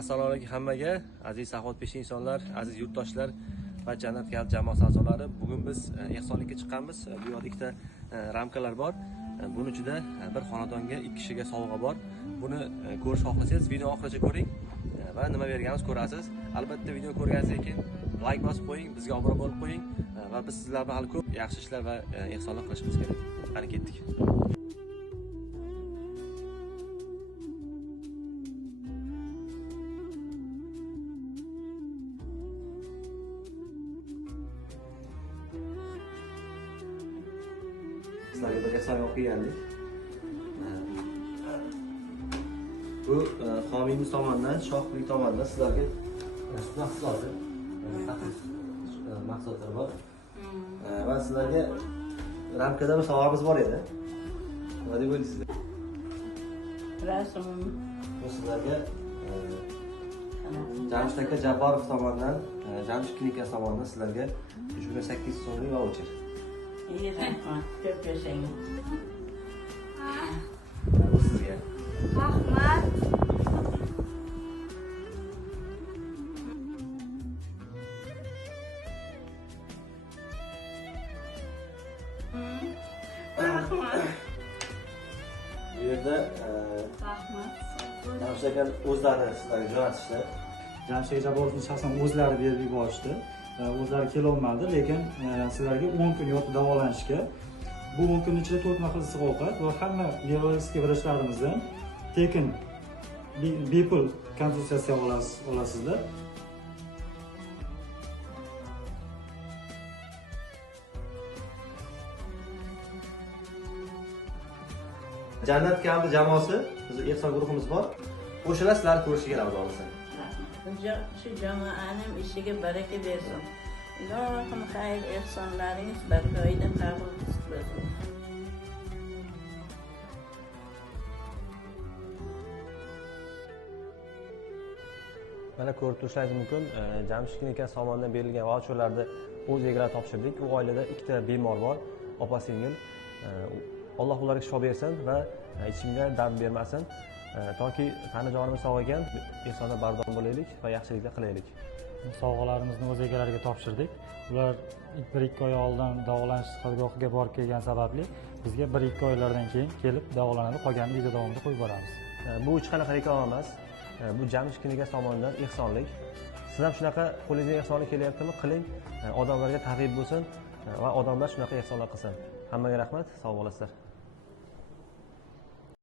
Assalomu alaykum hammaga, aziz saxovatpesha insonlar, aziz yurtdoshlar va Jannat Kalb jamoasi a'zolari. Bugun biz ehsonlikka chiqqanmiz. Bu yerda ikkita ramkalar bor. Buning ichida bir xonadonga 2 kishiga sovg'a bor. Buni ko'rish xohlasangiz video oxirigacha ko'ring va nima berganimiz ko'rasiz. Albatta video ko'rganingizdan keyin like bosib qo'ying, bizga obuna bo'lib qo'ying va biz sizlar bilan hali ko'p yaxshi ishlar va ehsonlik qilishimiz kerak. Qani ketdik. Sizlarga bir ehson olib kelgandik. Bu homiyimiz tomonidan, Shohbek tomonidan sizlarga mahsulotlar bor. Va sizlarga ramkada bir sovg'amiz bor edi. Nima deb o'ylaysizlar? Rasm. Bu sizlarga Jamshid aka Jabborov tomonidan, Jamshid klinikasi tomonidan sizlarga 3800 so'mlik voucher. İyi rahmat, ko'p yashang. Bu sizga. Rahmat. Bu yerda Rahmat. Jamshid aka o'zlari sizlarga jo'natishdi. Jamshid Jabborovni shaxsan o'zlari berib yuborishdi. O'zlari kela olmadi, lekin sizlarga 10 kun yotib davolanishga, bu 10 kun ichida 4 mahal issiq ovqat va hamma nevrologik vrachlarimizdan tekin bepul konsultatsiya olasizlar. Jannat Kalb jamoasi, bizning ehson guruhimiz bor. O'shalar sizlarni ko'rishga kelamiz olsa. Shu jamoaning ishiga baraka bersin. Ilohim xayr ehsonlaringiz bargoyida qabul qilsin. Mana ko'rib turishingiz mumkin, Jamshid klinikasi tomonidan berilgan voucherlarni o'z egalariga topshirdik. U oilada ikkita bemor bor, opa-singil. Alloh ularga shifo bersin va ichimga dard bermasin. Toki tani jonimiz sog' ekan, ehsonda bardom bo'laylik va yaxshiliklar qilaylik. Sovg'alarimizni o'z egalariga topshirdik. Ular 1-2 oy oldin davolanish xizmatgohiga borib kelgan sababli bizga 1-2 oylardan keyin kelib davolanadi, qolganini video davomida qo'yib boramiz. Bu hech qanaqa reklama emas. Bu Jamshid klinikasi tomonidan ehsonlik. Siz ham shunaqa qo'lingizga ehsonlik kelyaptimi? Qiling, odamlarga targ'ib bo'lsin va odamlar shunaqa ehsonlar qilsin. Hammaga rahmat, sog' bo'lasizlar.